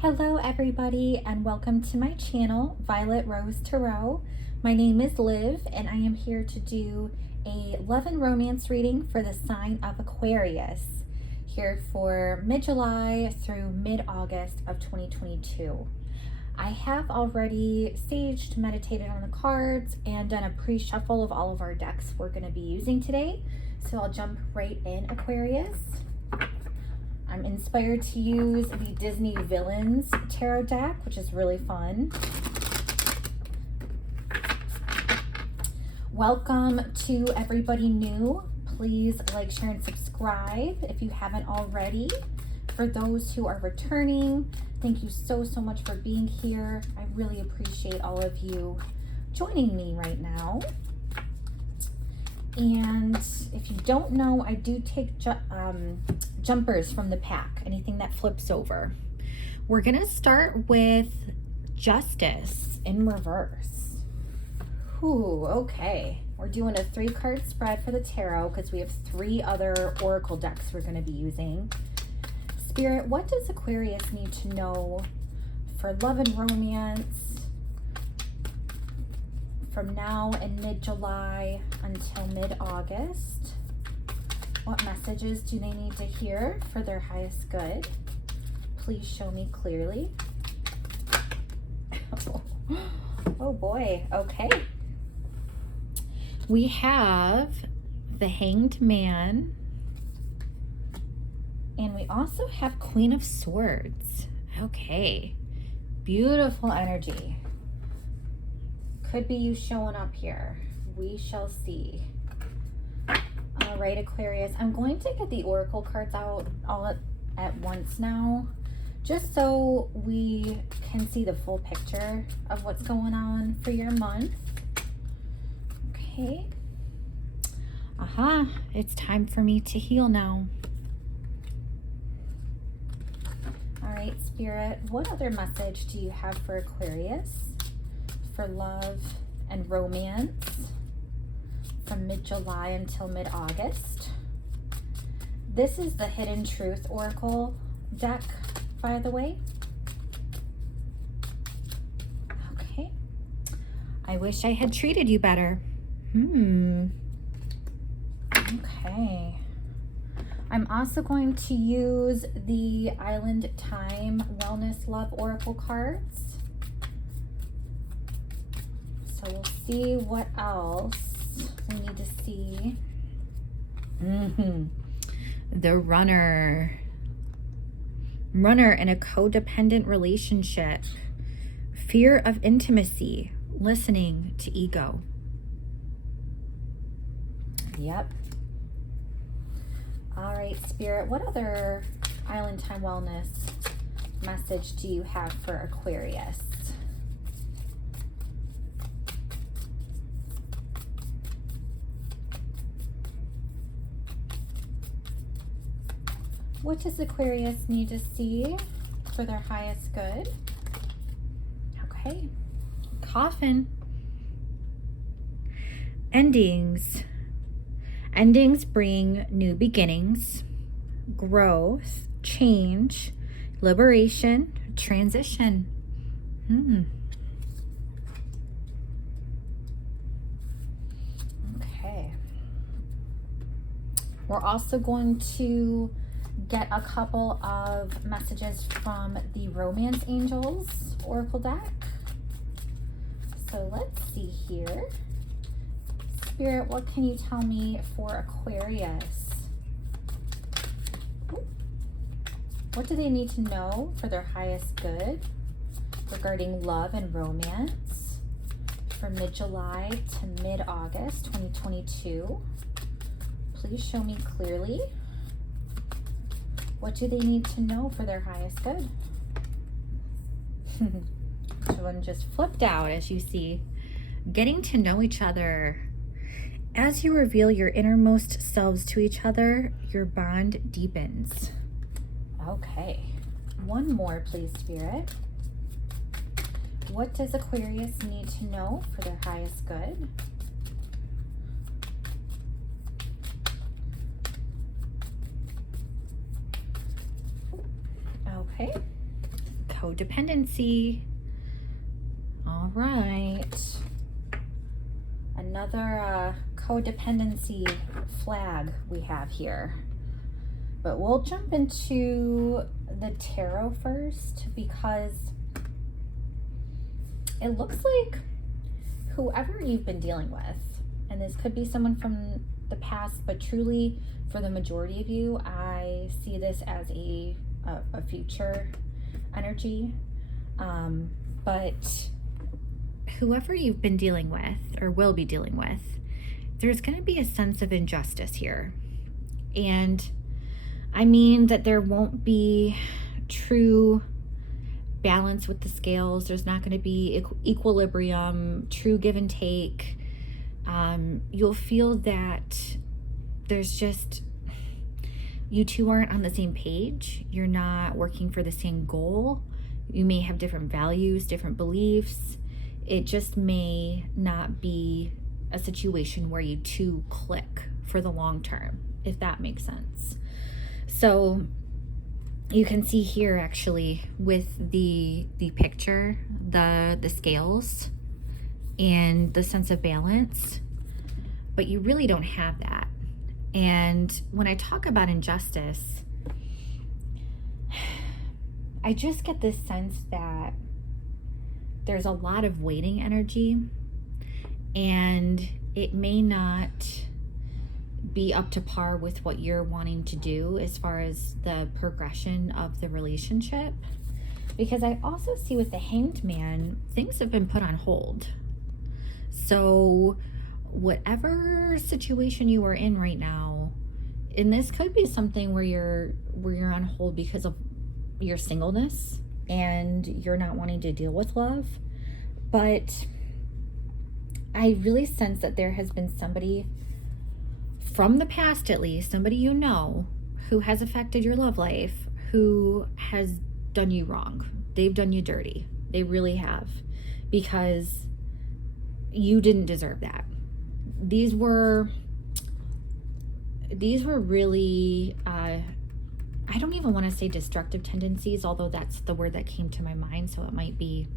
Hello everybody and welcome to my channel, Violet Rose Tarot. My name is Liv and I am here to do a love and romance reading for the sign of Aquarius here for mid-July through mid-August of 2022. I have already saged, meditated on the cards, and done a pre-shuffle of all of our decks we're going to be using today. So I'll jump right in, Aquarius. I'm inspired to use the Disney Villains Tarot deck, which is really fun. Welcome to everybody new. Please like, share, and subscribe if you haven't already. For those who are returning, thank you so much for being here. I really appreciate all of you joining me right now. And if you don't know, I do take jumpers from the pack, anything that flips over. We're gonna start with Justice in reverse. Ooh, okay. We're doing a 3-card spread for the tarot because we have 3 other oracle decks we're gonna be using. Spirit, what does Aquarius need to know for love and romance from now in mid-July until mid-August? What messages do they need to hear for their highest good? Please show me clearly. Oh boy, okay. We have the Hanged Man, and we also have Queen of Swords. Okay, beautiful energy. Could be you showing up here. We shall see. All right, Aquarius, I'm going to get the oracle cards out all at once now, just so we can see the full picture of what's going on for your month. Okay. Aha, it's time for me to heal now. All right, Spirit, what other message do you have for Aquarius for love and romance from mid-July until mid-August? This is the Hidden Truth Oracle deck, by the way. Okay. I wish I had treated you better. Okay. I'm also going to use the Island Time Wellness Love Oracle cards. So we'll see what else we need to see. The runner in a codependent relationship, fear of intimacy, listening to ego. Yep. All right, Spirit, what other Island Time Wellness message do you have for Aquarius? What does Aquarius need to see for their highest good? Okay. Coffin. Endings. Endings bring new beginnings, growth, change, liberation, transition. Okay. We're also going to get a couple of messages from the Romance Angels Oracle deck. So let's see here. Spirit, what can you tell me for Aquarius? What do they need to know for their highest good regarding love and romance from mid-July to mid-August 2022? Please show me clearly. What do they need to know for their highest good? This one just flipped out, as you see. Getting to know each other. As you reveal your innermost selves to each other, your bond deepens. Okay. One more, please, Spirit. What does Aquarius need to know for their highest good? Okay. codependency. All right. Another codependency flag we have here. But we'll jump into the tarot first because it looks like whoever you've been dealing with, and this could be someone from the past, but truly for the majority of you, I see this as a future energy. But whoever you've been dealing with or will be dealing with, there's going to be a sense of injustice here. And I mean that there won't be true balance with the scales. There's not going to be equilibrium, true give and take. You'll feel that there's just, you two aren't on the same page. You're not working for the same goal. You may have different values, different beliefs. It just may not be a situation where you two click for the long term, if that makes sense. So you can see here actually with the picture, the scales and the sense of balance, but you really don't have that. And when I talk about injustice, I just get this sense that there's a lot of waiting energy, and it may not be up to par with what you're wanting to do as far as the progression of the relationship. Because I also see with the Hanged Man, things have been put on hold. So whatever situation you are in right now, and this could be something where you're on hold because of your singleness and you're not wanting to deal with love, but I really sense that there has been somebody from the past, at least somebody you know, who has affected your love life, who has done you wrong. They've done you dirty. They really have, because you didn't deserve that. These were really I don't even want to say destructive tendencies, although that's the word that came to my mind, so it might be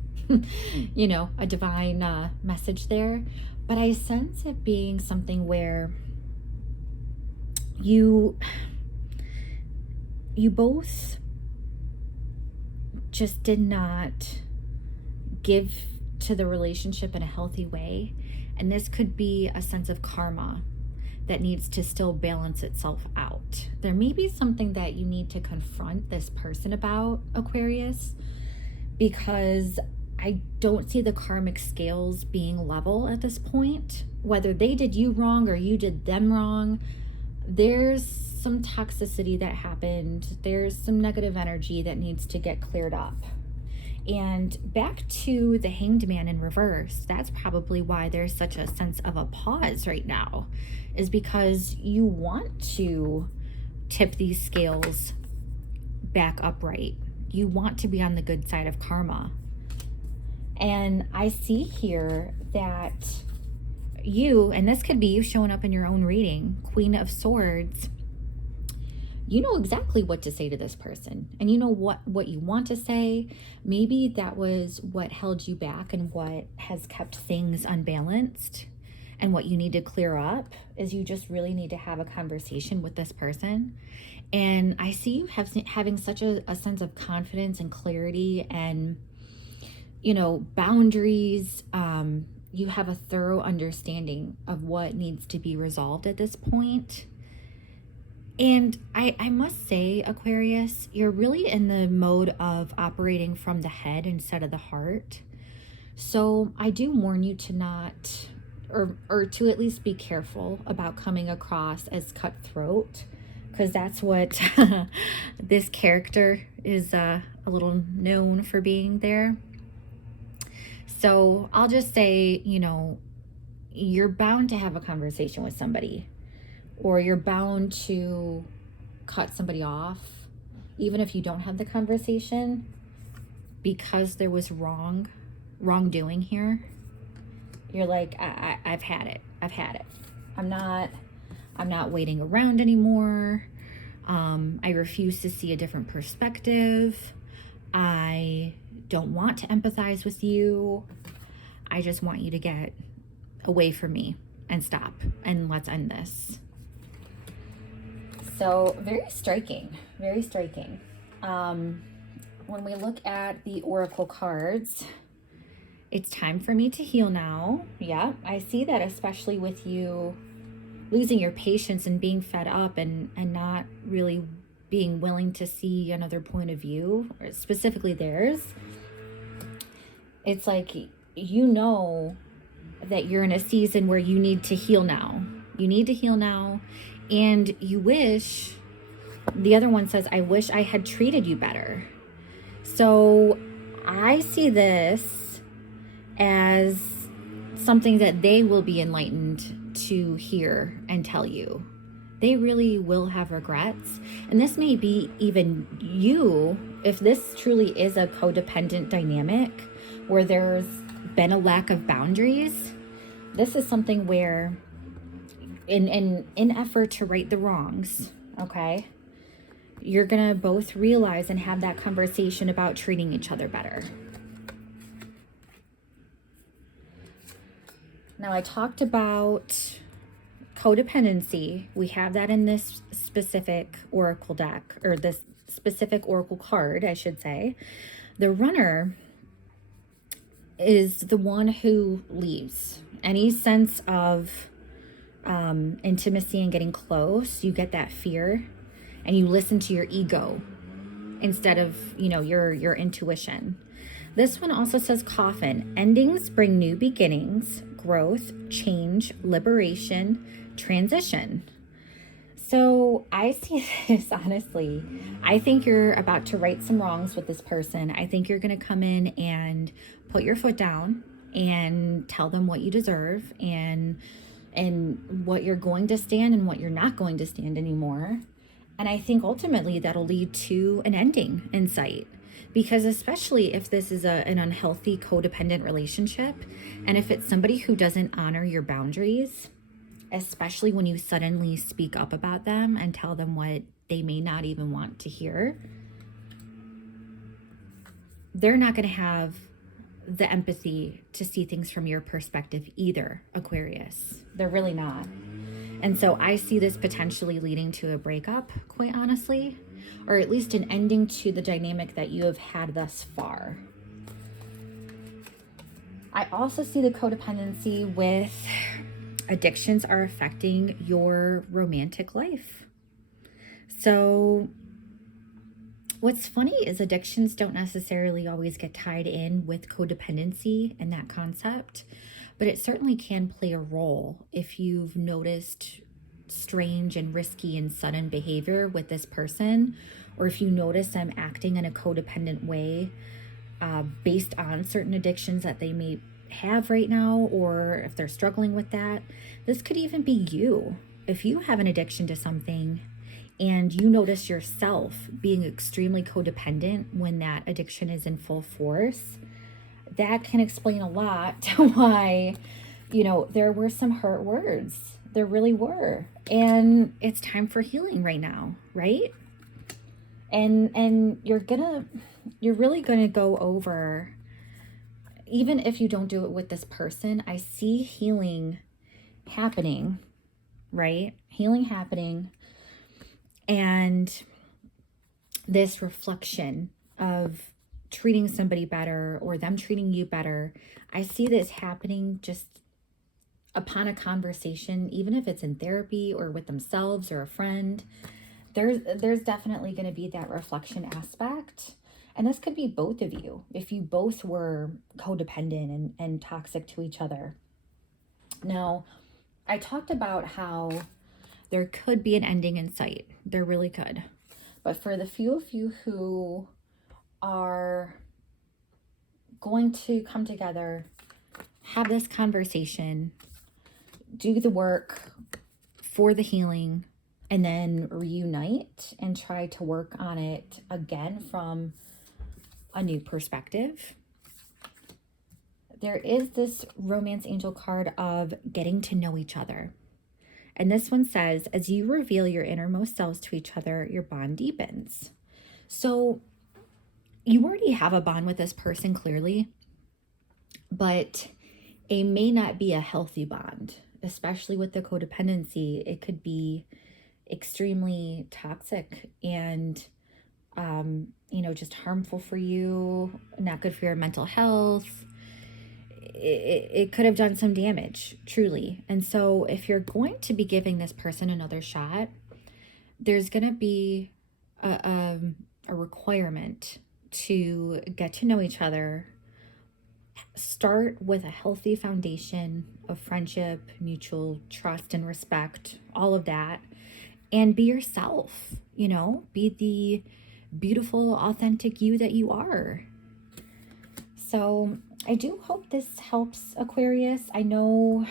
you know, a divine message there. But I sense it being something where you both just did not give to the relationship in a healthy way. And this could be a sense of karma that needs to still balance itself out. There may be something that you need to confront this person about, Aquarius, because I don't see the karmic scales being level at this point. Whether they did you wrong or you did them wrong, there's some toxicity that happened. There's some negative energy that needs to get cleared up. And back to the Hanged Man in reverse, that's probably why there's such a sense of a pause right now, is because you want to tip these scales back upright. You want to be on the good side of karma. And I see here that you, and this could be you showing up in your own reading, Queen of Swords, you know exactly what to say to this person, and you know what you want to say. Maybe that was what held you back and what has kept things unbalanced, and what you need to clear up is you just really need to have a conversation with this person. And I see you having such a sense of confidence and clarity and, you know, boundaries. You have a thorough understanding of what needs to be resolved at this point. And I must say, Aquarius, you're really in the mode of operating from the head instead of the heart. So I do warn you to not, or to at least be careful about coming across as cutthroat, because that's what this character is a little known for being there. So I'll just say, you know, you're bound to have a conversation with somebody, or you're bound to cut somebody off, even if you don't have the conversation, because there was wrongdoing here. You're like, I've had it. I'm not waiting around anymore. I refuse to see a different perspective. I I don't want to empathize with you. I just want you to get away from me and stop, and let's end this. So very striking, very striking. When we look at the oracle cards, it's time for me to heal now. Yeah, I see that, especially with you losing your patience and being fed up and not really being willing to see another point of view, or specifically theirs. It's like, you know that you're in a season where you need to heal now. You need to heal now. And you wish, the other one says, I wish I had treated you better. So I see this as something that they will be enlightened to hear and tell you. They really will have regrets. And this may be even you, if this truly is a codependent dynamic where there's been a lack of boundaries. This is something where in effort to right the wrongs, okay, you're gonna both realize and have that conversation about treating each other better. Now, I talked about codependency. We have that in this specific oracle deck, or this specific oracle card, I should say. The runner is the one who leaves. Any sense of intimacy and getting close, you get that fear, and you listen to your ego instead of, your intuition. This one also says coffin. Endings bring new beginnings, growth, change, liberation, transition. So I see this, honestly. I think you're about to right some wrongs with this person. I think you're going to come in and put your foot down and tell them what you deserve, and what you're going to stand and what you're not going to stand anymore. And I think ultimately that'll lead to an ending in sight. Because especially if this is an unhealthy codependent relationship, and if it's somebody who doesn't honor your boundaries, especially when you suddenly speak up about them and tell them what they may not even want to hear, they're not going to have the empathy to see things from your perspective either, Aquarius. They're really not. And so I see this potentially leading to a breakup, quite honestly, or at least an ending to the dynamic that you have had thus far. I also see the codependency with addictions are affecting your romantic life. So what's funny is addictions don't necessarily always get tied in with codependency and that concept, but it certainly can play a role if you've noticed strange and risky and sudden behavior with this person, or if you notice them acting in a codependent way based on certain addictions that they may have right now, or if they're struggling with that. This could even be you. If you have an addiction to something and you notice yourself being extremely codependent when that addiction is in full force, that can explain a lot to why, there were some hurt words. There really were. And it's time for healing right now, right? And you're really gonna go over, even if you don't do it with this person, I see healing happening, right? Healing happening. And this reflection of treating somebody better or them treating you better, I see this happening just upon a conversation, even if it's in therapy or with themselves or a friend. There's definitely going to be that reflection aspect. And this could be both of you, if you both were codependent and toxic to each other. Now, I talked about how there could be an ending in sight. There really could. But for the few of you who are going to come together, have this conversation, do the work for the healing, and then reunite and try to work on it again from a new perspective. There is this romance angel card of getting to know each other. And this one says, as you reveal your innermost selves to each other, your bond deepens. So you already have a bond with this person clearly, but it may not be a healthy bond, especially with the codependency. It could be extremely toxic and just harmful for you, not good for your mental health. It could have done some damage, truly. And so if you're going to be giving this person another shot, there's going to be a requirement to get to know each other. Start with a healthy foundation of friendship, mutual trust and respect, all of that. And be yourself, be the beautiful, authentic you that you are. So I do hope this helps, Aquarius. I know,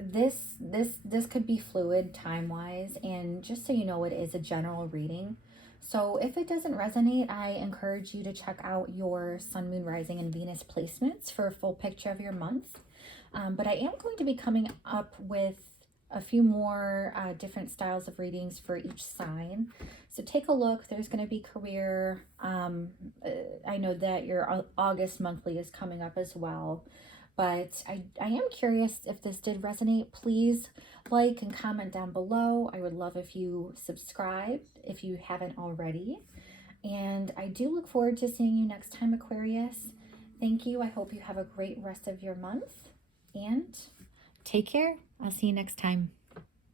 this could be fluid time-wise, and just so you know, it is a general reading. So if it doesn't resonate, I encourage you to check out your Sun, Moon, Rising, and Venus placements for a full picture of your month. But I am going to be coming up with a few more different styles of readings for each sign. So take a look. There's going to be career. I know that your August monthly is coming up as well. But I am curious if this did resonate. Please like and comment down below. I would love if you subscribe if you haven't already. And I do look forward to seeing you next time, Aquarius. Thank you. I hope you have a great rest of your month. And take care. I'll see you next time.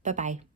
Bye-bye.